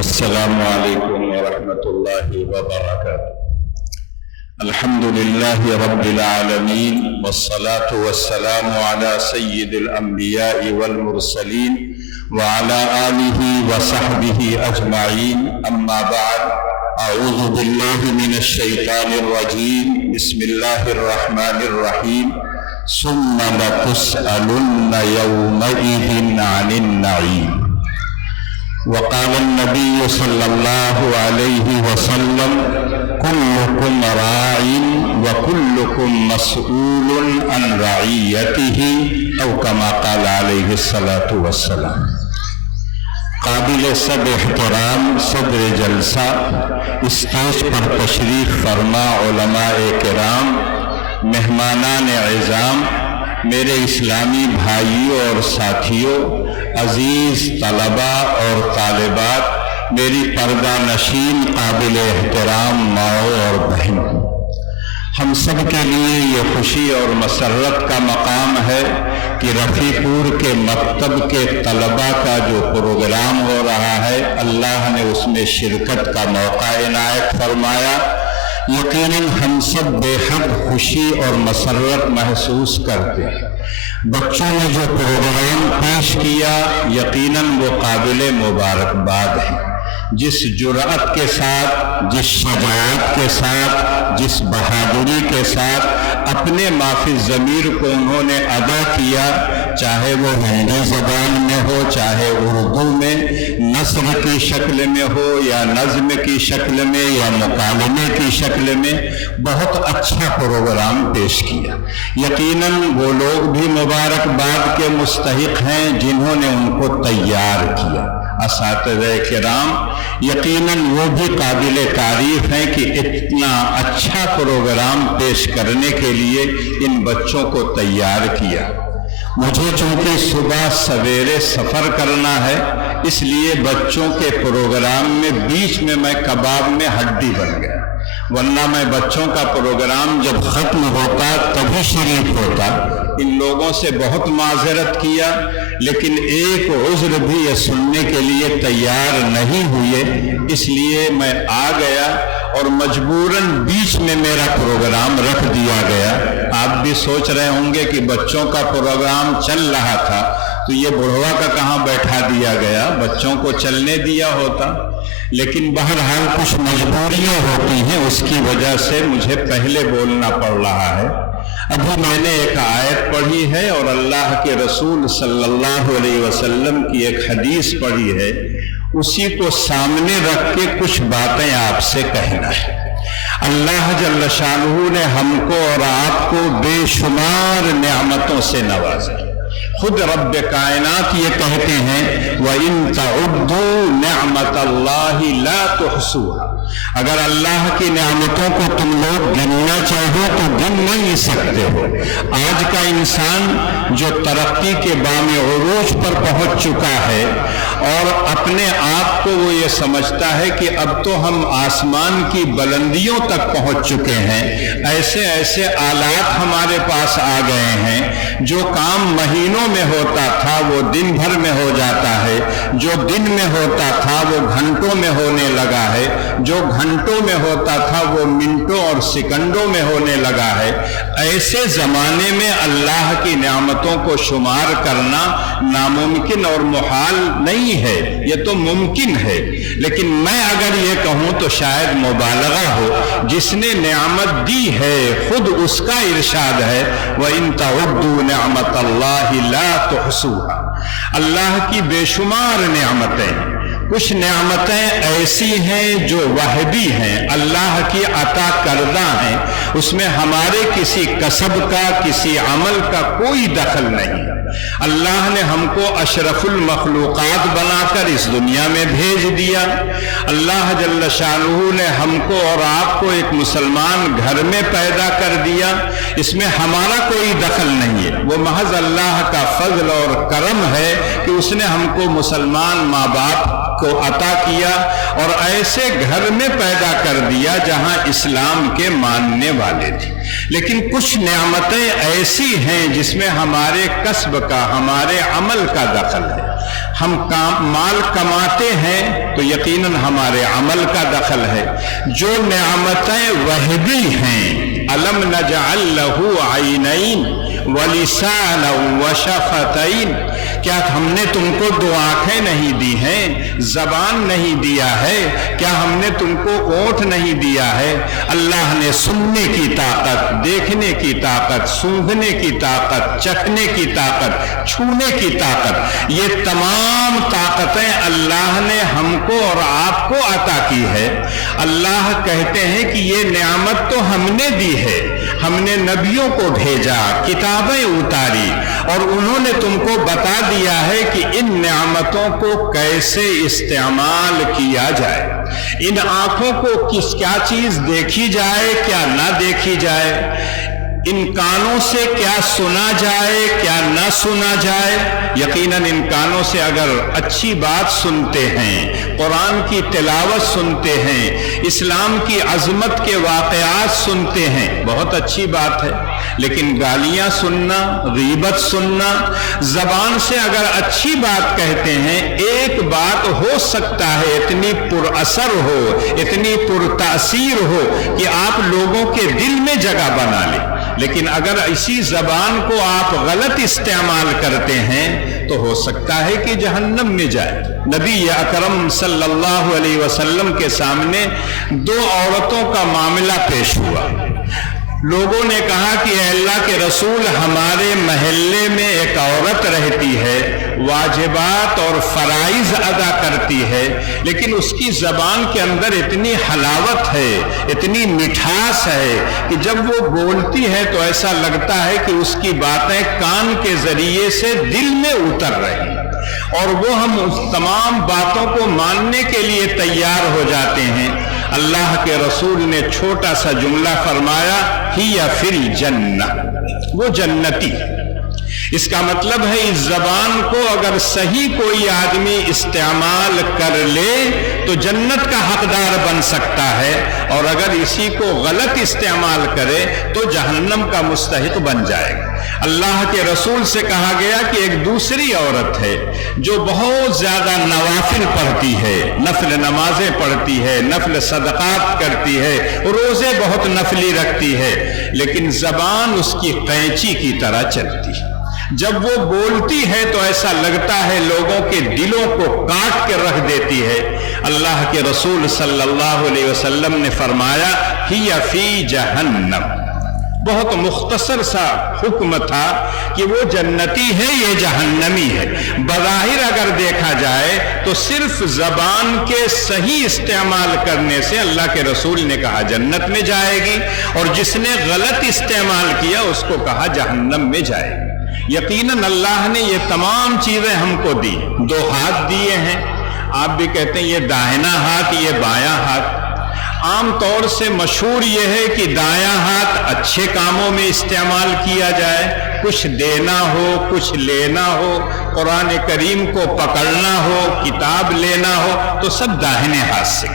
السلام علیکم ورحمۃ اللہ وبرکاتہ۔ الحمد للہ رب العالمین والصلاة والسلام علی سید الانبیاء والمرسلین وعلی آلہ وصحبہ اجمعین، اما بعد، اعوذ باللہ من الشیطان الرجیم، بسم اللہ الرحمن الرحیم، ثم لتسألن یومئذ عن النعیم۔ وقال النبي صلى الله عليه وسلم: كلكم راع وكلكم مسؤول عن رعيته، أو كما قال عليه الصلاة والسلام۔ قابل سب احترام صدر جلسہ، اسٹیج پر تشریف فرما علماء کرام، مہمانان عظام، میرے اسلامی بھائیوں اور ساتھیوں، عزیز طلباء اور طالبات، میری پردہ نشین قابل احترام ماؤں اور بہنوں، ہم سب کے لیے یہ خوشی اور مسرت کا مقام ہے کہ رفیع پور کے مکتب کے طلباء کا جو پروگرام ہو رہا ہے، اللہ نے اس میں شرکت کا موقع عنایت فرمایا۔ یقیناً ہم سب بے حد خوشی اور مسرت محسوس کرتے ہیں۔ بچوں نے جو پروگرام پیش کیا، یقیناً وہ قابل مبارکباد ہے۔ جس جرأت کے ساتھ، جس شجاعت کے ساتھ، جس بہادری کے ساتھ اپنے مافی ضمیر کو انہوں نے ادا کیا، چاہے وہ ہندی زبان میں ہو، چاہے اردو میں، نثر کی شکل میں ہو یا نظم کی شکل میں یا مکالمے کی شکل میں، بہت اچھا پروگرام پیش کیا۔ یقیناً وہ لوگ بھی مبارکباد کے مستحق ہیں جنہوں نے ان کو تیار کیا۔ اساتذہ کرام یقیناً وہ بھی قابل تعریف ہیں کہ اتنا اچھا پروگرام پیش کرنے کے لیے ان بچوں کو تیار کیا۔ مجھے چونکہ صبح سویرے سفر کرنا ہے، اس لیے بچوں کے پروگرام میں بیچ میں کباب میں ہڈی بن گیا، ورنہ میں بچوں کا پروگرام جب ختم ہوتا تبھی شریک ہوتا۔ ان لوگوں سے بہت معذرت کیا، لیکن ایک عذر بھی یہ سننے کے لیے تیار نہیں ہوئے، اس لیے میں آ گیا اور مجبوراً بیچ میں میرا پروگرام رکھ دیا گیا۔ آپ بھی سوچ رہے ہوں گے کہ بچوں کا پروگرام چل رہا تھا تو یہ بڑھوا کا کہاں بیٹھا دیا گیا، بچوں کو چلنے دیا ہوتا، لیکن بہرحال کچھ مجبوریاں ہوتی ہیں، اس کی وجہ سے مجھے پہلے بولنا پڑ رہا ہے۔ ابھی میں نے ایک آیت پڑھی ہے اور اللہ کے رسول صلی اللہ علیہ وسلم کی ایک حدیث پڑھی ہے، اسی کو سامنے رکھ کے کچھ باتیں آپ سے کہنا ہے۔ اللہ جل شانہ نے ہم کو اور آپ کو بے شمار نعمتوں سے نوازا۔ خود رب کائنات یہ کہتے ہیں وَإِن تَعُدُّوا نِعْمَةَ اللَّهِ لَا تُحْصُوهَا، اگر اللہ کی نعمتوں کو تم لوگ گننا چاہو تو گن نہیں سکتے ہو۔ آج کا انسان جو ترقی کے بام عروج پر پہنچ چکا ہے اور اپنے آپ کو وہ یہ سمجھتا ہے کہ اب تو ہم آسمان کی بلندیوں تک پہنچ چکے ہیں، ایسے ایسے آلات ہمارے پاس آ گئے ہیں، جو کام مہینوں میں ہوتا تھا وہ دن بھر میں ہو جاتا ہے، جو دن میں ہوتا تھا وہ گھنٹوں میں ہونے لگا ہے، جو گھنٹوں میں ہوتا تھا وہ منٹوں اور سیکنڈوں میں ہونے لگا ہے۔ ایسے زمانے میں اللہ کی نعمتوں کو شمار کرنا ناممکن اور محال نہیں ہے، یہ تو ممکن ہے، لیکن میں اگر یہ کہوں تو شاید مبالغہ ہو۔ جس نے نعمت دی ہے خود اس کا ارشاد ہے وَإِن تَعُدُّوا نِعْمَةَ اللَّهِ لَا تُحْصُوهَا۔ اللہ کی بے شمار نعمتیں، کچھ نعمتیں ایسی ہیں جو وہبی ہیں، اللہ کی عطا کردہ ہیں، اس میں ہمارے کسی کسب کا، کسی عمل کا کوئی دخل نہیں۔ اللہ نے ہم کو اشرف المخلوقات بنا کر اس دنیا میں بھیج دیا۔ اللہ جل شانہ نے ہم کو اور آپ کو ایک مسلمان گھر میں پیدا کر دیا، اس میں ہمارا کوئی دخل نہیں ہے، وہ محض اللہ کا فضل اور کرم ہے کہ اس نے ہم کو مسلمان ماں باپ کو عطا کیا اور ایسے گھر میں پیدا کر دیا جہاں اسلام کے ماننے والے تھے۔ لیکن کچھ نعمتیں ایسی ہیں جس میں ہمارے کسب کا، ہمارے عمل کا دخل ہے۔ ہم مال کماتے ہیں تو یقیناً ہمارے عمل کا دخل ہے. جو نعمتیں وہبی ہیں، الم نجعل لہ عینین ولسانا وشفتین، کیا ہم نے تم کو دو آنکھیں نہیں دی ہیں، زبان نہیں دیا ہے؟ کیا ہم نے تم کو اونٹ نہیں دیا ہے؟ اللہ نے سننے کی طاقت، دیکھنے کی طاقت، سونگھنے کی طاقت، چکھنے کی طاقت، چھونے کی طاقت، یہ تمام طاقتیں اللہ نے ہم کو اور آپ کو عطا کی ہے. اللہ کہتے ہیں کہ یہ نعمت تو ہم نے دی ہے، ہم نے نبیوں کو بھیجا، کتابیں اتاری، اور انہوں نے تم کو بتا دیا ہے کہ ان نعمتوں کو کیسے استعمال کیا جائے. ان آنکھوں کو کیا چیز دیکھی جائے، کیا نہ دیکھی جائے، ان کانوں سے کیا سنا جائے، کیا نہ سنا جائے. یقیناً ان کانوں سے اگر اچھی بات سنتے ہیں، قرآن کی تلاوت سنتے ہیں، اسلام کی عظمت کے واقعات سنتے ہیں، بہت اچھی بات ہے. لیکن گالیاں سننا، غیبت سننا، زبان سے اگر اچھی بات کہتے ہیں، ایک بات ہو سکتا ہے اتنی پر اثر ہو، اتنی پر تاثیر ہو کہ آپ لوگوں کے دل میں جگہ بنا لیں. لیکن اگر اسی زبان کو آپ غلط استعمال کرتے ہیں تو ہو سکتا ہے کہ جہنم میں جائے. نبی اکرم صلی اللہ علیہ وسلم کے سامنے دو عورتوں کا معاملہ پیش ہوا. لوگوں نے کہا کہ اے اللہ کے رسول، ہمارے محلے میں ایک عورت رہتی ہے، واجبات اور فرائض ادا کرتی ہے، لیکن اس کی زبان کے اندر اتنی حلاوت ہے، اتنی مٹھاس ہے کہ جب وہ بولتی ہے تو ایسا لگتا ہے کہ اس کی باتیں کان کے ذریعے سے دل میں اتر رہی، اور وہ ہم اس تمام باتوں کو ماننے کے لیے تیار ہو جاتے ہیں. اللہ کے رسول نے چھوٹا سا جملہ فرمایا، ہی فی الجنہ، وہ جنتی. اس کا مطلب ہے اس زبان کو اگر صحیح کوئی آدمی استعمال کر لے تو جنت کا حقدار بن سکتا ہے، اور اگر اسی کو غلط استعمال کرے تو جہنم کا مستحق بن جائے گا. اللہ کے رسول سے کہا گیا کہ ایک دوسری عورت ہے جو بہت زیادہ نوافل پڑھتی ہے، نفل نمازیں پڑھتی ہے، نفل صدقات کرتی ہے، روزے بہت نفلی رکھتی ہے، لیکن زبان اس کی قینچی کی طرح چلتی ہے. جب وہ بولتی ہے تو ایسا لگتا ہے لوگوں کے دلوں کو کاٹ کے رکھ دیتی ہے. اللہ کے رسول صلی اللہ علیہ وسلم نے فرمایا، ہی فی جہنم. بہت مختصر سا حکم تھا کہ وہ جنتی ہے، یہ جہنمی ہے. بظاہر اگر دیکھا جائے تو صرف زبان کے صحیح استعمال کرنے سے اللہ کے رسول نے کہا جنت میں جائے گی، اور جس نے غلط استعمال کیا اس کو کہا جہنم میں جائے گی. یقیناً اللہ نے یہ تمام چیزیں ہم کو دی. دو ہاتھ دیے ہیں، آپ بھی کہتے ہیں یہ داہنا ہاتھ، یہ بایاں ہاتھ. عام طور سے مشہور یہ ہے کہ دایاں ہاتھ اچھے کاموں میں استعمال کیا جائے، کچھ دینا ہو، کچھ لینا ہو، قرآن کریم کو پکڑنا ہو، کتاب لینا ہو تو سب داہنے ہاتھ سے.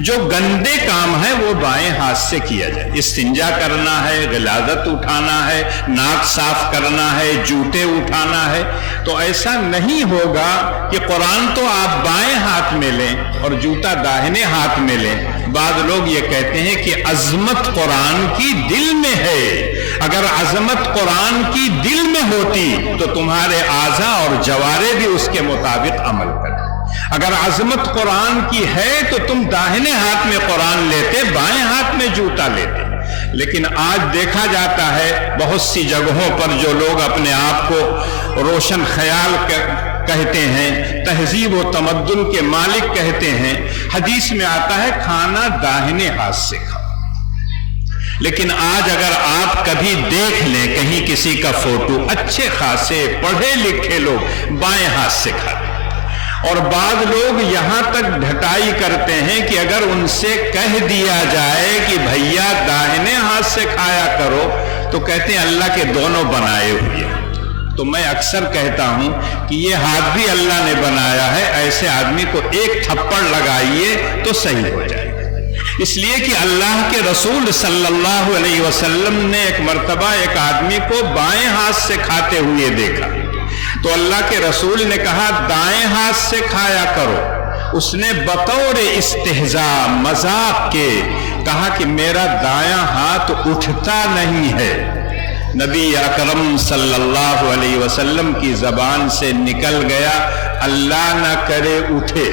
جو گندے کام ہے وہ بائیں ہاتھ سے کیا جائے. استنجا کرنا ہے، غلاظت اٹھانا ہے، ناک صاف کرنا ہے، جوتے اٹھانا ہے، تو ایسا نہیں ہوگا کہ قرآن تو آپ بائیں ہاتھ میں لیں اور جوتا داہنے ہاتھ میں لیں. بعض لوگ یہ کہتے ہیں کہ عظمت قرآن کی دل میں ہے. اگر عظمت قرآن کی دل میں ہوتی تو تمہارے اعضاء اور جوارے بھی اس کے مطابق عمل کریں. اگر عظمت قرآن کی ہے تو تم داہنے ہاتھ میں قرآن لیتے، بائیں ہاتھ میں جوتا لیتے. لیکن آج دیکھا جاتا ہے بہت سی جگہوں پر جو لوگ اپنے آپ کو روشن خیال کہتے ہیں، تہذیب و تمدن کے مالک کہتے ہیں، حدیث میں آتا ہے کھانا داہنے ہاتھ سے کھاؤ. لیکن آج اگر آپ کبھی دیکھ لیں کہیں کسی کا فوٹو، اچھے خاصے پڑھے لکھے لوگ بائیں ہاتھ سے کھاتے. اور بعض لوگ یہاں تک ڈھٹائی کرتے ہیں کہ اگر ان سے کہہ دیا جائے کہ بھیا داہنے ہاتھ سے کھایا کرو تو کہتے ہیں اللہ کے دونوں بنائے ہوئے. تو میں اکثر کہتا ہوں کہ یہ ہاتھ بھی اللہ نے بنایا ہے، ایسے آدمی کو ایک تھپڑ لگائیے تو صحیح ہو جائے. اس لیے کہ اللہ کے رسول صلی اللہ علیہ وسلم نے ایک مرتبہ ایک آدمی کو بائیں ہاتھ سے کھاتے ہوئے دیکھا تو اللہ کے رسول نے کہا دائیں ہاتھ سے کھایا کرو۔ اس نے بطور استہزاء مذاق کے کہا کہ میرا دایاں ہاتھ اٹھتا نہیں ہے۔ نبی اکرم صلی اللہ علیہ وسلم کی زبان سے نکل گیا اللہ نہ کرے اٹھے،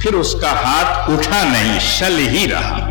پھر اس کا ہاتھ اٹھا نہیں، شل ہی رہا۔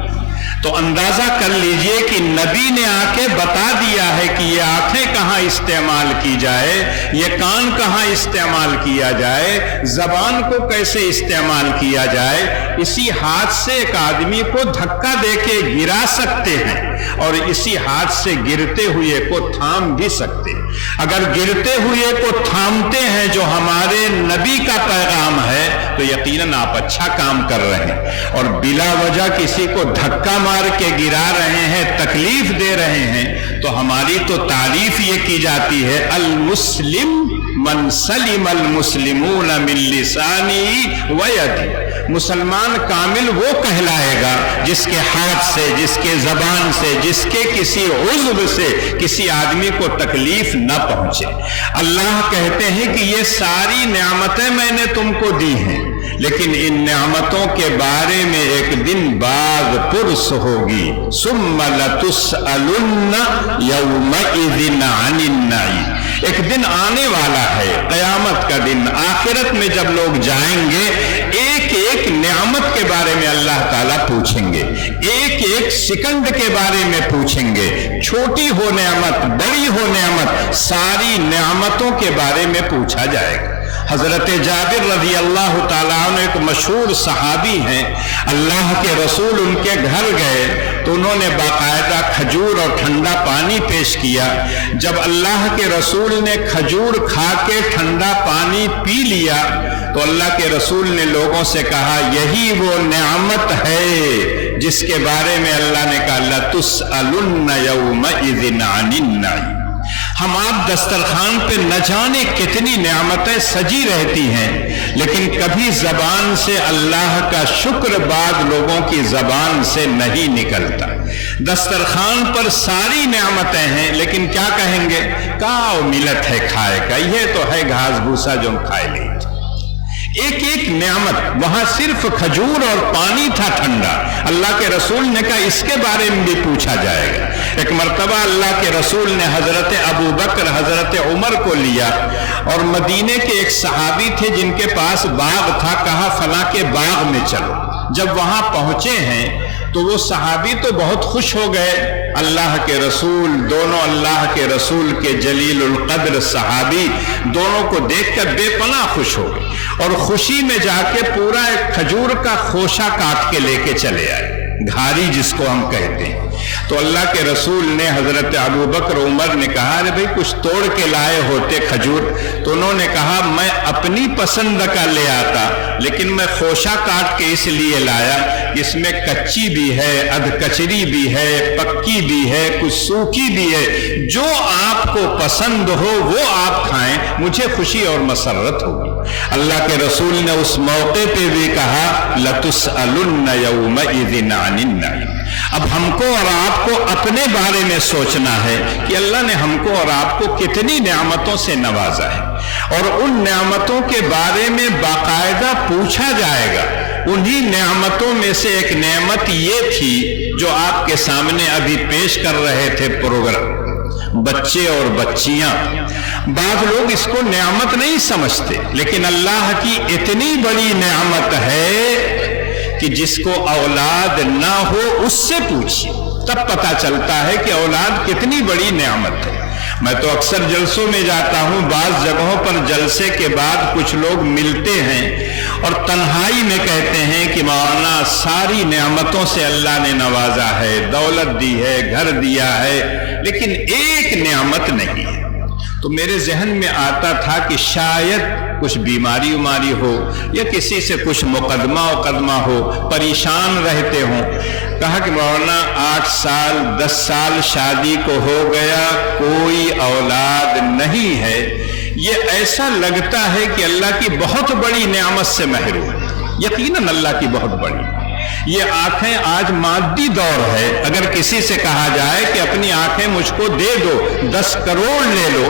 تو اندازہ کر لیجئے کہ نبی نے آ کے بتا دیا ہے کہ یہ آنکھیں کہاں استعمال کی جائے، یہ کان کہاں استعمال کیا جائے، زبان کو کیسے استعمال کیا جائے۔ اسی ہاتھ سے ایک آدمی کو دھکا دے کے گرا سکتے ہیں اور اسی ہاتھ سے گرتے ہوئے کو تھام بھی سکتے ہیں۔ اگر گرتے ہوئے کو تھامتے ہیں جو ہمارے نبی کا پیغام ہے تو یقیناً آپ اچھا کام کر رہے ہیں، اور بلا وجہ کسی کو دھکا مار کے گرا رہے ہیں، تکلیف دے رہے ہیں تو ہماری تو تعریف یہ کی جاتی ہے المسلم من سلم المسلمون من لسانه ویدہ۔ مسلمان کامل وہ کہلائے گا جس کے ہاتھ سے، جس کے زبان سے، جس کے کسی عضو سے کسی آدمی کو تکلیف نہ پہنچے۔ اللہ کہتے ہیں کہ یہ ساری نعمتیں میں نے تم کو دی ہیں، لیکن ان نعمتوں کے بارے میں ایک دن باز پرس ہوگی۔ ثم لتسألن یومئذ عن النعیم۔ ایک دن آنے والا ہے، قیامت کا دن، آخرت میں جب لوگ جائیں گے ایک ایک نعمت کے بارے میں اللہ تعالیٰ پوچھیں گے، ایک ایک سیکنڈ کے بارے میں پوچھیں گے، چھوٹی ہو نعمت، بڑی ہو نعمت، ساری نعمتوں کے بارے میں پوچھا جائے گا۔ حضرت جابر رضی اللہ تعالیٰ عنہ ایک مشہور صحابی ہیں، اللہ کے رسول ان کے گھر گئے تو انہوں نے باقاعدہ کھجور اور ٹھنڈا پانی پیش کیا۔ جب اللہ کے رسول نے کھجور کھا کے ٹھنڈا پانی پی لیا تو اللہ کے رسول نے لوگوں سے کہا یہی وہ نعمت ہے جس کے بارے میں اللہ نے کہا لَتُسْأَلُنَّ يَوْمَئِذٍ عَنِ النَّعِيمِ۔ ہم آپ دسترخوان پہ نہ جانے کتنی نعمتیں سجی رہتی ہیں، لیکن کبھی زبان سے اللہ کا شکر بعد لوگوں کی زبان سے نہیں نکلتا۔ دسترخوان پر ساری نعمتیں ہیں لیکن کیا کہیں گے، کاؤ ملت ہے کھائے کا، یہ تو ہے گھاس بھوسا جو ہم کھائے لیں۔ ایک ایک نعمت، وہاں صرف کھجور اور پانی تھا ٹھنڈا، اللہ کے رسول نے کہا اس کے بارے میں بھی پوچھا جائے گا۔ ایک مرتبہ اللہ کے رسول نے حضرت ابو بکر، حضرت عمر کو لیا اور مدینے کے ایک صحابی تھے جن کے پاس باغ تھا، کہا فلاں کے باغ میں چلو۔ جب وہاں پہنچے ہیں تو وہ صحابی تو بہت خوش ہو گئے، اللہ کے رسول، دونوں اللہ کے رسول کے جلیل القدر صحابی، دونوں کو دیکھ کر بے پناہ خوش ہو گئے اور خوشی میں جا کے پورا ایک کھجور کا خوشہ کاٹ کے لے کے چلے آئے، گھاری جس کو ہم کہتے ہیں۔ تو اللہ کے رسول نے حضرت ابو بکر عمر نے کہا ارے بھائی کچھ توڑ کے لائے ہوتے کھجور، تو انہوں نے کہا میں اپنی پسند کا لے آتا لیکن میں خوشہ کاٹ کے اس لیے لایا، اس میں کچی بھی ہے، ادھ کچری بھی ہے، پکی بھی ہے، کچھ سوکھی بھی ہے، جو آپ کو پسند ہو وہ آپ کھائیں، مجھے خوشی اور مسرت ہوگی۔ اللہ کے رسول نے اس موقع پہ بھی کہا لَتُسْأَلُنَّ يَوْمَئِذٍ عَنِ النَّعِيمِ۔ اب ہم کو اور آپ کو اپنے بارے میں سوچنا ہے کہ اللہ نے ہم کو اور آپ کو کتنی نعمتوں سے نوازا ہے، اور ان نعمتوں کے بارے میں باقاعدہ پوچھا جائے گا۔ انہی نعمتوں میں سے ایک نعمت یہ تھی جو آپ کے سامنے ابھی پیش کر رہے تھے پروگرام، بچے اور بچیاں۔ بعض لوگ اس کو نعمت نہیں سمجھتے، لیکن اللہ کی اتنی بڑی نعمت ہے کہ جس کو اولاد نہ ہو اس سے پوچھیے، تب پتہ چلتا ہے کہ اولاد کتنی بڑی نعمت ہے۔ میں تو اکثر جلسوں میں جاتا ہوں، بعض جگہوں پر جلسے کے بعد کچھ لوگ ملتے ہیں اور تنہائی میں کہتے ہیں کہ مولانا ساری نعمتوں سے اللہ نے نوازا ہے، دولت دی ہے، گھر دیا ہے، لیکن ایک نعمت نہیں ہے۔ تو میرے ذہن میں آتا تھا کہ شاید کچھ بیماری وماری ہو یا کسی سے کچھ مقدمہ ہو، پریشان رہتے ہوں۔ کہا کہ مولانا 8 سال 10 سال شادی کو ہو گیا، کوئی اولاد نہیں ہے، یہ ایسا لگتا ہے کہ اللہ کی بہت بڑی نعمت سے محروم۔ یقیناً اللہ کی بہت بڑی۔ یہ آنکھیں آج مادی دور ہے، اگر کسی سے کہا جائے کہ اپنی آنکھیں مجھ کو دے دو، 10 کروڑ لے لو،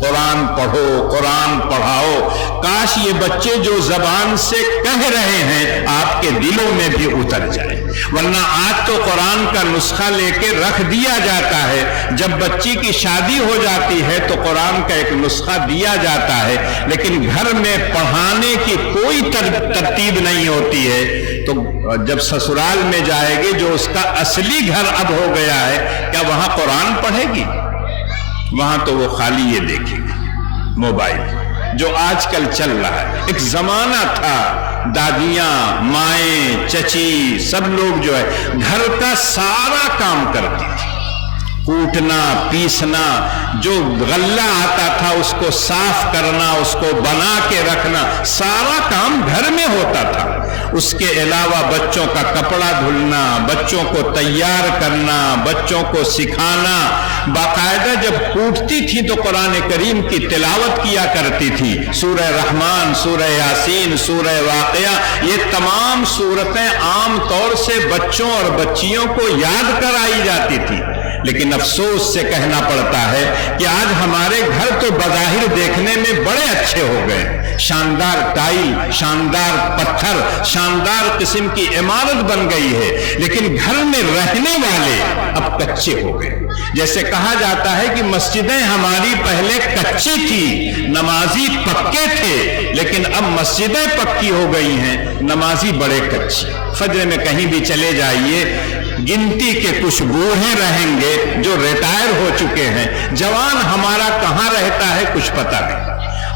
قرآن پڑھو، قرآن پڑھاؤ. کاش یہ بچے جو زبان سے کہہ رہے ہیں آپ کے دلوں میں بھی اتر جائے. ورنہ آج تو قرآن کا نسخہ لے کے رکھ دیا جاتا ہے. جب بچی کی شادی ہو جاتی ہے تو قرآن کا ایک نسخہ دیا جاتا ہے، لیکن گھر میں پڑھانے کی کوئی ترتیب نہیں ہوتی ہے. تو جب سسرال میں جائے گی، جو اس کا اصلی گھر اب ہو گیا ہے، کیا وہاں قرآن پڑھے گی؟ وہاں تو وہ خالی یہ دیکھے گی موبائل، جو آج کل چل رہا ہے. ایک زمانہ تھا دادیاں، مائیں، چچی سب لوگ جو ہے گھر کا سارا کام کرتی تھی. کوٹنا، پیسنا، جو غلہ آتا تھا اس کو صاف کرنا، اس کو بنا کے رکھنا، سارا کام گھر میں ہوتا تھا. اس کے علاوہ بچوں کا کپڑا دھلنا، بچوں کو تیار کرنا، بچوں کو سکھانا. باقاعدہ جب کوٹتی تھی تو قرآن کریم کی تلاوت کیا کرتی تھی. سورہ رحمان، سورہ یاسین، سورہ واقعہ، یہ تمام سورتیں عام طور سے بچوں اور بچیوں کو یاد کرائی جاتی تھی. لیکن افسوس سے کہنا پڑتا ہے کہ آج ہمارے گھر تو بظاہر دیکھنے میں بڑے اچھے ہو گئے. شاندار ٹائل، شاندار پتھر، شاندار قسم کی عمارت بن گئی ہے، لیکن گھر میں رہنے والے اب کچے ہو گئے. جیسے کہا جاتا ہے کہ مسجدیں ہماری پہلے کچی تھی، نمازی پکے تھے، لیکن اب مسجدیں پکی ہو گئی ہیں، نمازی بڑے کچے. فجر میں کہیں بھی چلے جائیے، گنتی کے کچھ بوڑھے رہیں گے جو ریٹائر ہو چکے ہیں. جوان ہمارا کہاں رہتا ہے کچھ پتہ نہیں.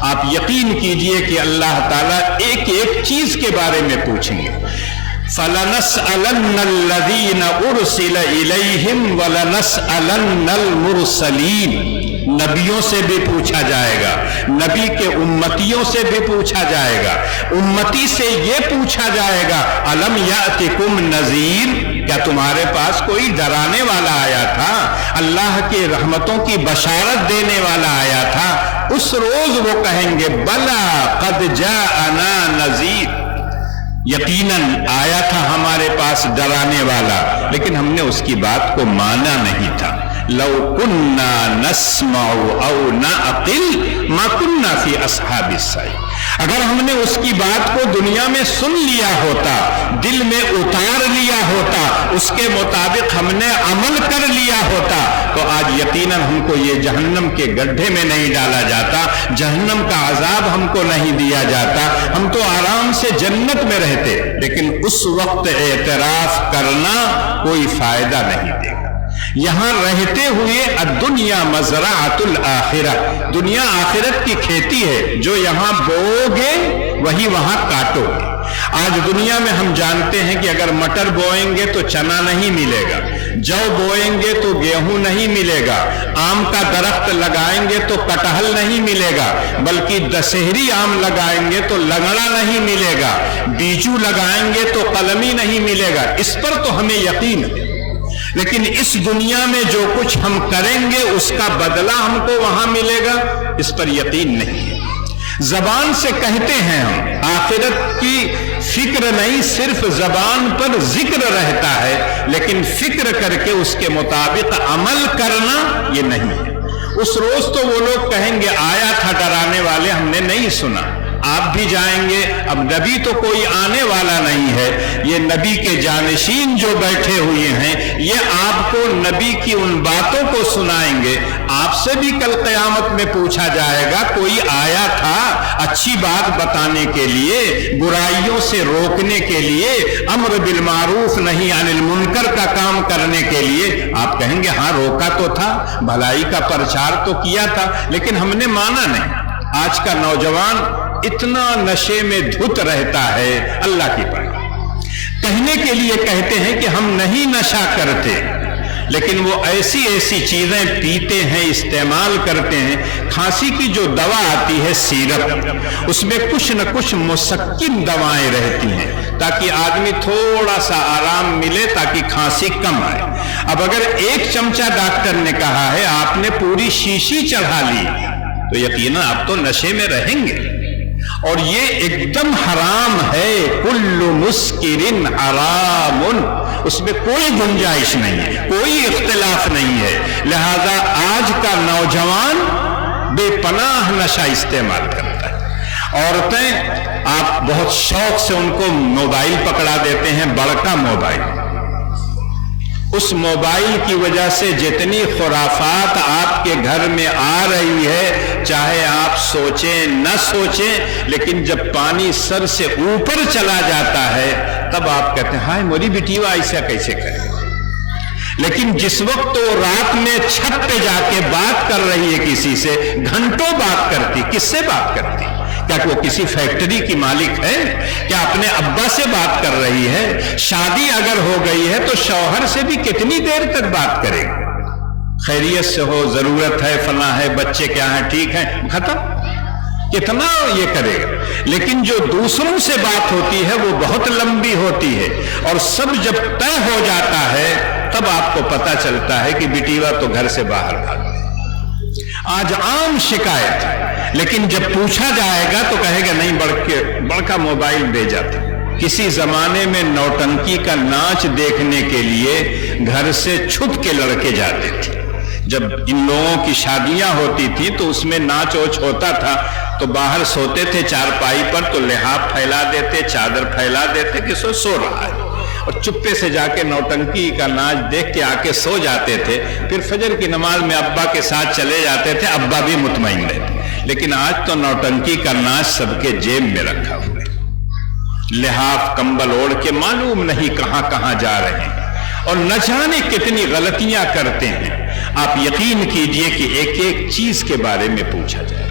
آپ یقین کیجئے کہ اللہ تعالیٰ ایک ایک چیز کے بارے میں پوچھیں گے. فَلَنَسْأَلَنَّ الَّذِينَ أُرْسِلَ إِلَيْهِمْ وَلَنَسْأَلَنَّ الْمُرْسَلِينَ. نبیوں سے بھی پوچھا جائے گا، نبی کے امتیوں سے بھی پوچھا جائے گا. امتی سے یہ پوچھا جائے گا أَلَمْ يَأْتِكُمْ نَذِيرٌ، کیا تمہارے پاس کوئی ڈرانے والا آیا تھا، اللہ کی رحمتوں کی بشارت دینے والا آیا تھا؟ اس روز وہ کہیں گے بلا قد جاءنا نذیر، یقیناً آیا تھا ہمارے پاس ڈرانے والا، لیکن ہم نے اس کی بات کو مانا نہیں تھا. لو کننا نسمع او نعقل ما کننا فی اصحاب السعیر. اگر ہم نے اس کی بات کو دنیا میں سن لیا ہوتا، دل میں اتار لیا ہوتا، اس کے مطابق ہم نے عمل کر لیا ہوتا، تو آج یقیناً ہم کو یہ جہنم کے گڈھے میں نہیں ڈالا جاتا، جہنم کا عذاب ہم کو نہیں دیا جاتا، ہم تو آرام سے جنت میں رہتے. لیکن اس وقت اعتراف کرنا کوئی فائدہ نہیں دے گا. یہاں رہتے ہوئے الدنیا مزرعۃ الآخرہ، دنیا آخرت کی کھیتی ہے، جو یہاں بو گے وہی وہاں کاٹو گے. آج دنیا میں ہم جانتے ہیں کہ اگر مٹر بوئیں گے تو چنا نہیں ملے گا، جو بوئیں گے تو گیہوں نہیں ملے گا، آم کا درخت لگائیں گے تو کٹہل نہیں ملے گا، بلکہ دشہری آم لگائیں گے تو لنگڑا نہیں ملے گا، بیجو لگائیں گے تو قلمی نہیں ملے گا. اس پر تو ہمیں یقین ہے. لیکن اس دنیا میں جو کچھ ہم کریں گے اس کا بدلہ ہم کو وہاں ملے گا، اس پر یقین نہیں ہے. زبان سے کہتے ہیں ہم، آخرت کی فکر نہیں، صرف زبان پر ذکر رہتا ہے، لیکن فکر کر کے اس کے مطابق عمل کرنا یہ نہیں ہے. اس روز تو وہ لوگ کہیں گے آیا تھا ڈرانے والے، ہم نے نہیں سنا. آپ بھی جائیں گے، اب نبی تو کوئی آنے والا نہیں ہے، یہ نبی کے جانشین جو بیٹھے ہوئے ہیں یہ آپ کو نبی کی ان باتوں کو سنائیں گے. آپ سے بھی کل قیامت میں پوچھا جائے گا، کوئی آیا تھا اچھی بات بتانے کے لیے، برائیوں سے روکنے کے لیے، امر بالمعروف نہی عن المنکر کا کام کرنے کے لیے؟ آپ کہیں گے ہاں روکا تو تھا، بھلائی کا پرچار تو کیا تھا، لیکن ہم نے مانا نہیں. آج کا نوجوان اتنا نشے میں دھت رہتا ہے، اللہ کی پناہ. کہنے کے لیے کہتے ہیں کہ ہم نہیں نشہ کرتے، لیکن وہ ایسی ایسی چیزیں پیتے ہیں، استعمال کرتے ہیں. کھانسی کی جو دوا آتی ہے سیرپ، اس میں کچھ نہ کچھ مسکن دوائیں رہتی ہیں تاکہ آدمی تھوڑا سا آرام ملے، تاکہ کھانسی کم آئے. اب اگر ایک چمچہ ڈاکٹر نے کہا ہے، آپ نے پوری شیشی چڑھا لی، تو یقیناً آپ تو نشے میں رہیں گے. اور یہ ایک دم حرام ہے، کل مسکر حرام، اس میں کوئی گنجائش نہیں ہے، کوئی اختلاف نہیں ہے. لہذا آج کا نوجوان بے پناہ نشہ استعمال کرتا ہے۔ عورتیں آپ بہت شوق سے ان کو موبائل پکڑا دیتے ہیں، بڑکا موبائل، اس موبائل کی وجہ سے جتنی خرافات آپ کے گھر میں آ رہی ہے، چاہے آپ سوچیں نہ سوچیں، لیکن جب پانی سر سے اوپر چلا جاتا ہے تب آپ کہتے ہیں ہائے میری بیٹیوا ایسا کیسے کرے۔ لیکن جس وقت وہ رات میں چھت پہ جا کے بات کر رہی ہے کسی سے، گھنٹوں بات کرتی، کس سے بات کرتی؟ کیا وہ کسی فیکٹری کی مالک ہے؟ کیا اپنے ابا سے بات کر رہی ہے؟ شادی اگر ہو گئی ہے تو شوہر سے بھی کتنی دیر تک بات کرے گا؟ خیریت سے ہو، ضرورت ہے، فلاں ہے، بچے کیا ہیں، ٹھیک ہیں، ختم، کتنا یہ کرے گا۔ لیکن جو دوسروں سے بات ہوتی ہے وہ بہت لمبی ہوتی ہے، اور سب جب طے ہو جاتا ہے تب آپ کو پتا چلتا ہے کہ بیٹیوا تو گھر سے باہر بھاگ گئی۔ آج عام شکایت ہے، لیکن جب پوچھا جائے گا تو کہے گا نہیں، بڑکا موبائل بھیجا تھا۔ کسی زمانے میں نوٹنکی کا ناچ دیکھنے کے لیے گھر سے چھپ کے لڑکے جاتے تھے۔ جب ان لوگوں کی شادیاں ہوتی تھی تو اس میں ناچ اوچ ہوتا تھا تو باہر سوتے تھے چارپائی پر، تو لحاف پھیلا دیتے، چادر پھیلا دیتے کہ سو رہا ہے، اور چپے سے جا کے نوٹنکی کا ناچ دیکھ کے آ کے سو جاتے تھے۔ پھر فجر کی نماز میں ابا کے ساتھ چلے جاتے تھے، ابا بھی مطمئن رہتے۔ لیکن آج تو نوٹنکی کا ناچ سب کے جیب میں رکھا ہوا ہے، لحاف کمبل اوڑھ کے معلوم نہیں کہاں کہاں جا رہے ہیں، اور نہ جانے کتنی غلطیاں کرتے ہیں۔ آپ یقین کیجئے کہ ایک ایک چیز کے بارے میں پوچھا جائے،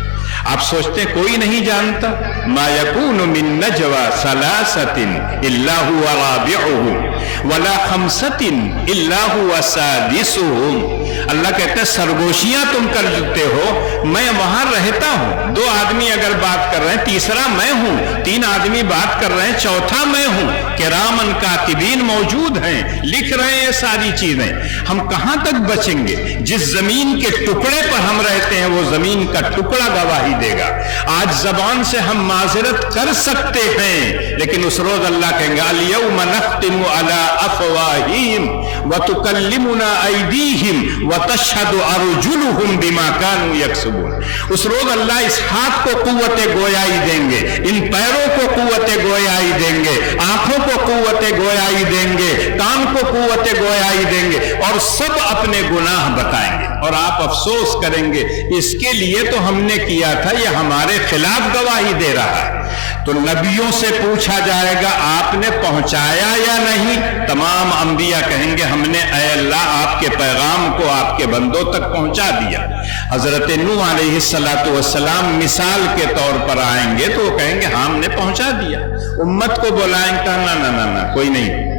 آپ سوچتے ہیں کوئی نہیں جانتا؟ ما یکون من نجوى ثلاثة الا هو رابعهم ولا خمسة الا هو سادسهم۔ اللہ کہتا ہے سرگوشیاں تم کرتے ہو، میں وہاں رہتا ہوں، دو آدمی اگر بات کر رہے ہیں تیسرا میں ہوں، تین آدمی بات کر رہے ہیں چوتھا میں ہوں، کرامن کاتبین موجود ہیں، لکھ رہے ہیں یہ ساری چیزیں۔ ہم کہاں تک بچیں گے؟ جس زمین کے ٹکڑے پر ہم رہتے ہیں وہ زمین کا ٹکڑا گواہی دے گا۔ آج زبان سے ہم معذرت کر سکتے ہیں، لیکن اس روز اللہ کہیں گا الیوم نختم علی افواہہم وتکلمنا ایدیہم وتشہد ارجلہم بما کانوا یکسبون۔ اس روز اللہ اس ہاتھ کو قوت گویائی دیں گے، ان پیروں کو قوت گویائی دیں گے، آنکھوں کو قوت گویائی دیں گے، کان کو قوت گویائی دیں گے، اور سب اپنے گناہ بتائیں گے، اور آپ افسوس کریں گے اس کے لیے تو ہم نے کیا تھا، یہ ہمارے خلاف گواہی دے رہا ہے۔ تو نبیوں سے پوچھا جائے گا آپ نے پہنچایا یا نہیں؟ تمام انبیاء کہیں گے ہم نے اے اللہ آپ کے پیغام کو آپ کے بندوں تک پہنچا دیا۔ حضرت نوح علیہ السلام مثال کے طور پر آئیں گے تو وہ کہیں گے ہم نے پہنچا دیا۔ امت کو بلائیں گے، نہ کوئی نہیں،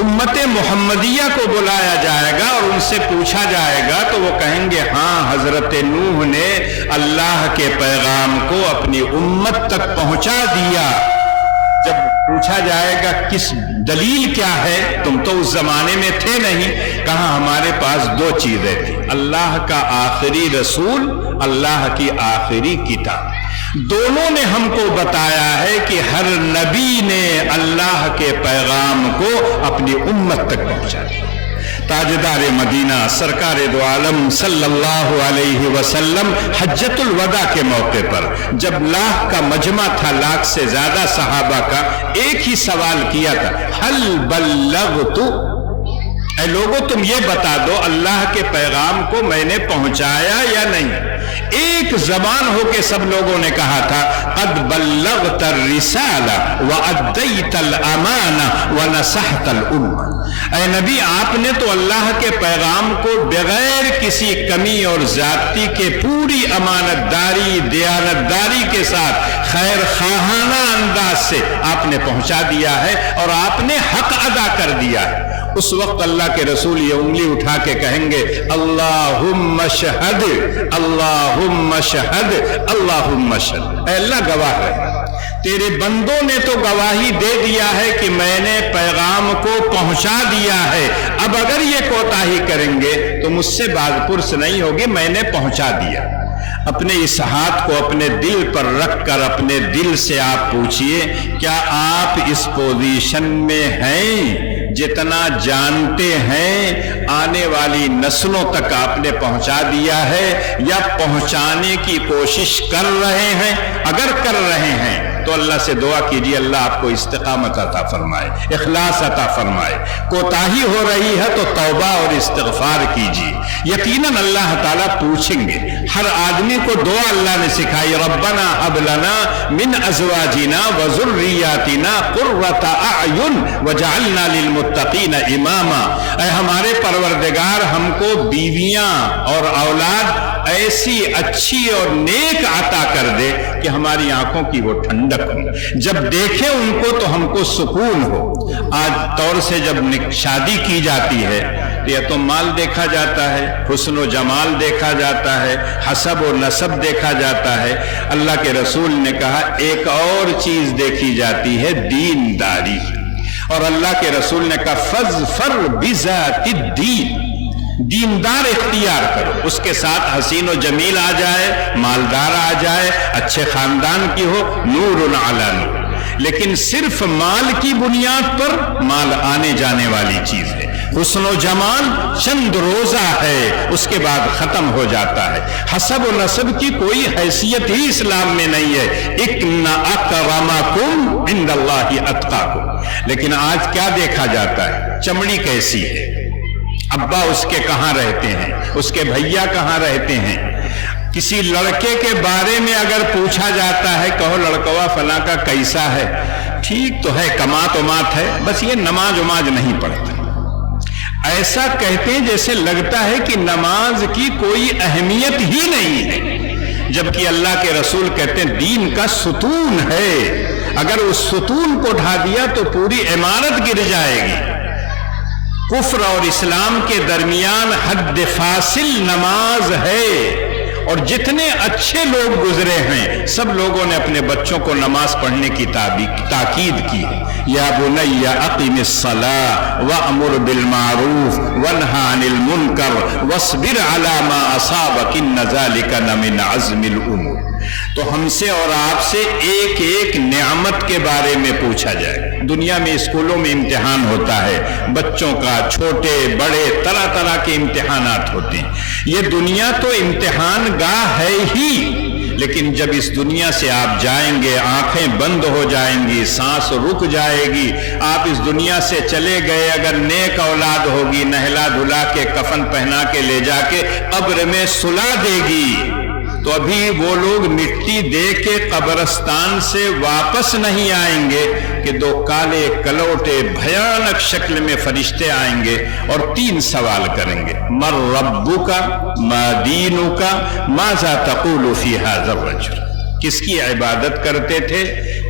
امت محمدیہ کو بلایا جائے گا اور ان سے پوچھا جائے گا تو وہ کہیں گے ہاں حضرت نوح نے اللہ کے پیغام کو اپنی امت تک پہنچا دیا۔ جب پوچھا جائے گا کس دلیل کیا ہے، تم تو اس زمانے میں تھے نہیں، کہا ہمارے پاس دو چیزیں تھیں، اللہ کا آخری رسول، اللہ کی آخری کتاب۔ دونوں نے ہم کو بتایا ہے کہ ہر نبی نے اللہ کے پیغام کو اپنی امت تک پہنچا دیا۔ تاجدار مدینہ سرکار دو عالم صلی اللہ علیہ وسلم حجۃ الوداع کے موقع پر جب لاکھ کا مجمع تھا، لاکھ سے زیادہ صحابہ کا، ایک ہی سوال کیا تھا، حل بلغت، اے لوگوں تم یہ بتا دو اللہ کے پیغام کو میں نے پہنچایا یا نہیں؟ ایک زبان ہو کے سب لوگوں نے کہا تھا قد بلغت الرسالہ وادیت الامانہ ونصحت الامہ۔ اے نبی آپ نے تو اللہ کے پیغام کو بغیر کسی کمی اور زیادتی کے پوری امانت داری، دیانت داری کے ساتھ خیر خواہانہ انداز سے آپ نے پہنچا دیا ہے اور آپ نے حق ادا کر دیا ہے۔ اس وقت اللہ کے رسول یہ انگلی اٹھا کے کہیں گے اللہم شہد، اللہم شہد، اللہم شہد، اے اللہ گواہ ہے، تیرے بندوں نے تو گواہی دے دیا ہے کہ میں نے پیغام کو پہنچا دیا ہے، اب اگر یہ کوتاہی کریں گے تو مجھ سے باز پرس نہیں ہوگی، میں نے پہنچا دیا۔ اپنے اس ہاتھ کو اپنے دل پر رکھ کر اپنے دل سے آپ پوچھئے کیا آپ اس پوزیشن میں ہیں جتنا جانتے ہیں آنے والی نسلوں تک آپ نے پہنچا دیا ہے یا پہنچانے کی کوشش کر رہے ہیں؟ اگر کر رہے ہیں تو اللہ سے دعا کیجیے اللہ آپ کو استقامت عطا فرمائے، اخلاص عطا فرمائے۔ کوتاہی ہو رہی ہے تو توبہ اور استغفار کیجیے، یقیناً اللہ تعالیٰ پوچھیں گے۔ ہر آدمی کو دعا اللہ نے سکھائی، ربنا هب لنا من ازواجنا وذریاتنا قرۃ اعین وجعلنا للمتقین اماما۔ اے ہمارے پروردگار ہم کو بیویاں اور اولاد ایسی اچھی اور نیک عطا کر دے کہ ہماری آنکھوں کی وہ ٹھنڈک ہو، جب دیکھیں ان کو تو ہم کو سکون ہو۔ آج طور سے جب شادی کی جاتی ہے تو یا تو مال دیکھا جاتا ہے، حسن و جمال دیکھا جاتا ہے، حسب و نسب دیکھا جاتا ہے۔ اللہ کے رسول نے کہا ایک اور چیز دیکھی جاتی ہے، دینداری، اور اللہ کے رسول نے کہا فاظفر بذات الدین، دیندار اختیار کرو، اس کے ساتھ حسین و جمیل آ جائے، مالدار آ جائے، اچھے خاندان کی ہو، نور علی نور۔ لیکن صرف مال کی بنیاد پر، مال آنے جانے والی چیز ہے، حسن و جمال چند روزہ ہے، اس کے بعد ختم ہو جاتا ہے۔ حسب و نسب کی کوئی حیثیت ہی اسلام میں نہیں ہے، اِنَّ أَكْرَمَكُمْ عِنْدَ اللَّهِ أَتْقَاكُمْ۔ لیکن آج کیا دیکھا جاتا ہے؟ چمڑی کیسی ہے، ابا اس کے کہاں رہتے ہیں، اس کے بھیا کہاں رہتے ہیں۔ کسی لڑکے کے بارے میں اگر پوچھا جاتا ہے، کہو لڑکوا فلاں کا کیسا ہے، ٹھیک تو ہے، کمات ومات ہے، بس یہ نماز وماز نہیں پڑھتا۔ ایسا کہتے ہیں جیسے لگتا ہے کہ نماز کی کوئی اہمیت ہی نہیں ہے، جبکہ اللہ کے رسول کہتے ہیں دین کا ستون ہے، اگر اس ستون کو ڈھا دیا تو پوری عمارت گر جائے گی۔ کفر اور اسلام کے درمیان حد فاصل نماز ہے، اور جتنے اچھے لوگ گزرے ہیں سب لوگوں نے اپنے بچوں کو نماز پڑھنے کی تاکید کی ہے۔ یا بنی اقم الصلاۃ وامر بالمعروف وانہ عن المنکر واصبر علی ما اصابک ان ذلک من عزم الامور۔ تو ہم سے اور آپ سے ایک ایک نعمت کے بارے میں پوچھا جائے۔ دنیا میں اسکولوں میں امتحان ہوتا ہے، بچوں کا، چھوٹے بڑے، طرح طرح کے امتحانات ہوتے ہیں۔ یہ دنیا تو امتحان گاہ ہے ہی، لیکن جب اس دنیا سے آپ جائیں گے، آنکھیں بند ہو جائیں گی، سانس رک جائے گی، آپ اس دنیا سے چلے گئے، اگر نیک اولاد ہوگی نہلا دھلا کے کفن پہنا کے لے جا کے قبر میں سلا دے گی، تو ابھی وہ لوگ مٹی دے کے قبرستان سے واپس نہیں آئیں گے کہ دو کالے کلوٹے بھیانک شکل میں فرشتے آئیں گے اور تین سوال کریں گے، من ربک ما دینک ماذا تقول فی ھذا الرجل، کس کی عبادت کرتے تھے،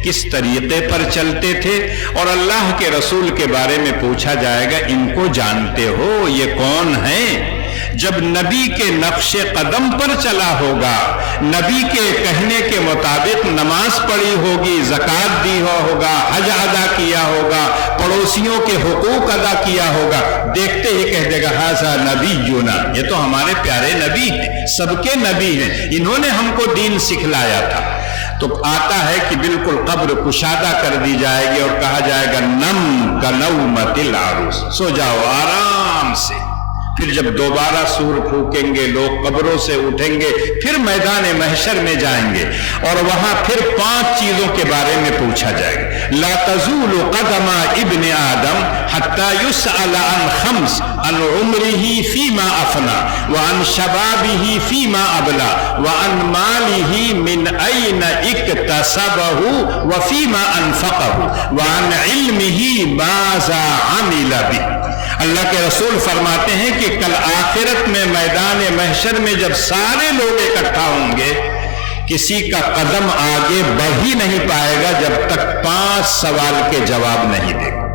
کس طریقے پر چلتے تھے، اور اللہ کے رسول کے بارے میں پوچھا جائے گا ان کو جانتے ہو، یہ کون ہیں؟ جب نبی کے نقش قدم پر چلا ہوگا، نبی کے کہنے کے مطابق نماز پڑھی ہوگی، زکوٰۃ دی ہوگا، حج ادا کیا ہوگا، پڑوسیوں کے حقوق ادا کیا ہوگا، دیکھتے ہی کہہ دے گا ھذا نبینا، یہ تو ہمارے پیارے نبی ہیں، سب کے نبی ہیں، انہوں نے ہم کو دین سکھلایا تھا۔ تو آتا ہے کہ بالکل قبر کشادہ کر دی جائے گی اور کہا جائے گا نم کنومۃ العروس، سو جاؤ آرام سے۔ پھر جب دوبارہ سور پھونکیں گے، لوگ قبروں سے اٹھیں گے، پھر میدان محشر میں جائیں گے، اور وہاں پھر 5 چیزوں کے بارے میں پوچھا جائے گا۔ لا تزول قدم ابن آدم حتی یسأل عن 5، عن عمرہ فیما افنا، وعن شبابہ فیما ابلا، وعن مالہ من این اکتسبہ وفیما انفقہ، وعن علمہ ماذا عمل بہ۔ اللہ کے رسول فرماتے ہیں کہ کل آخرت میں میدان محشر میں جب سارے لوگ اکٹھا ہوں گے، کسی کا قدم آگے بڑھ ہی نہیں پائے گا جب تک 5 سوال کے جواب نہیں دے گا۔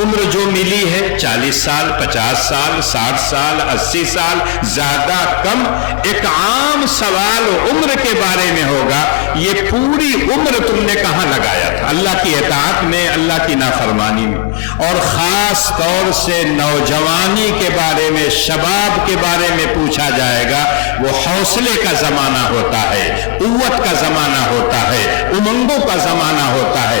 عمر جو ملی ہے 40 سال، 50 سال، 60 سال، 80 سال، زیادہ کم، ایک عام سوال عمر کے بارے میں ہوگا، یہ پوری عمر تم نے کہاں لگایا تھا، اللہ کی اطاعت میں، اللہ کی نافرمانی میں، اور خاص طور سے نوجوانی کے بارے میں، شباب کے بارے میں پوچھا جائے گا۔ وہ حوصلے کا زمانہ ہوتا ہے، قوت کا زمانہ ہوتا ہے، امنگوں کا زمانہ ہوتا ہے۔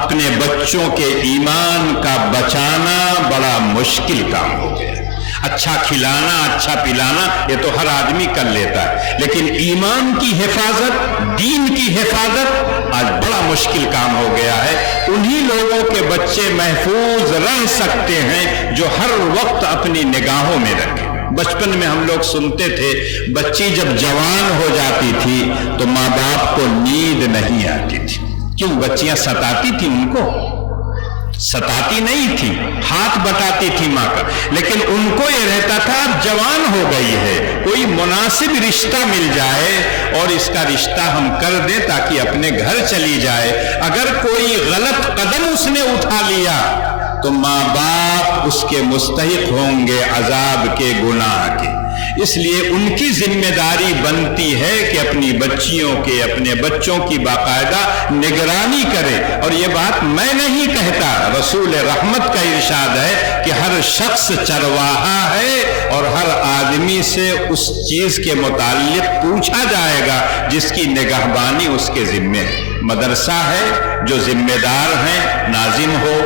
اپنے بچوں کے ایمان کا بچانا بڑا مشکل کام ہو گیا۔ اچھا کھلانا، اچھا پلانا یہ تو ہر آدمی کر لیتا ہے، لیکن ایمان کی حفاظت، دین کی حفاظت آج بڑا مشکل کام ہو گیا ہے۔ انہی لوگوں کے بچے محفوظ رہ سکتے ہیں جو ہر وقت اپنی نگاہوں میں رکھیں۔ بچپن میں ہم لوگ سنتے تھے بچی جب جوان ہو جاتی تھی تو ماں باپ کو نیند نہیں آتی تھی۔ کیوں؟ بچیاں ستاتی تھی، ان کو ستاتی نہیں تھی، ہاتھ بٹاتی تھی ماں کا، لیکن ان کو یہ رہتا تھا اب جوان ہو گئی ہے، کوئی مناسب رشتہ مل جائے اور اس کا رشتہ ہم کر دیں تاکہ اپنے گھر چلی جائے۔ اگر کوئی غلط قدم اس نے اٹھا لیا تو ماں باپ اس کے مستحق ہوں گے عذاب کے، گناہ کے۔ اس لیے ان کی ذمہ داری بنتی ہے کہ اپنی بچیوں کے، اپنے بچوں کی باقاعدہ نگرانی کرے۔ اور یہ بات میں نہیں کہتا، رسول رحمت کا ارشاد ہے کہ ہر شخص چرواہا ہے اور ہر آدمی سے اس چیز کے متعلق پوچھا جائے گا جس کی نگہبانی اس کے ذمے ہے۔ مدرسہ ہے، جو ذمہ دار ہیں، ناظم ہو،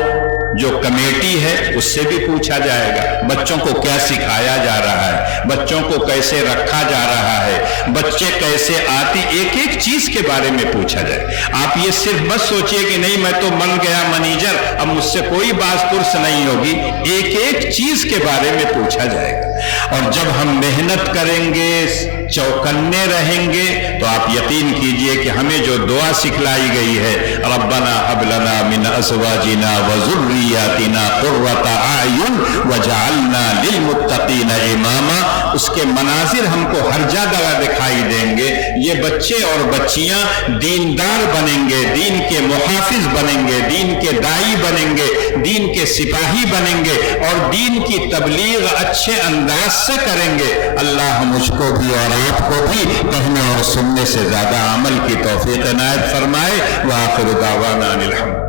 جو کمیٹی ہے، اس سے بھی پوچھا جائے گا بچوں کو کیا سکھایا جا رہا ہے، بچوں کو کیسے رکھا جا رہا ہے، بچے کیسے آتی، ایک ایک چیز کے بارے میں پوچھا جائے۔ آپ یہ صرف بس سوچئے کہ نہیں میں تو بن گیا منیجر، اب مجھ سے کوئی باز پرس نہیں ہوگی، ایک ایک چیز کے بارے میں پوچھا جائے گا۔ اور جب ہم محنت کریں گے، چوکنے رہیں گے، تو آپ یقین کیجئے کہ ہمیں جو دعا سکھلائی گئی ہے، ربنا هب لنا من ازواجنا وذریاتنا قرۃ اعین وجعلنا للمتقین اماما، اس کے مناظر ہم کو ہر جگہ دکھائی دیں گے۔ یہ بچے اور بچیاں دیندار بنیں گے، دین کے محافظ بنیں گے، دین کے داعی بنیں گے، دین کے سپاہی بنیں گے اور دین کی تبلیغ اچھے انداز سے کریں گے۔ اللہ مجھ کو بھی اور آپ کو بھی کہنے اور سننے سے زیادہ عمل کی توفیق عنایت فرمائے۔ وآخر دعوانا الحمد۔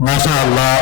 ماشاء اللہ۔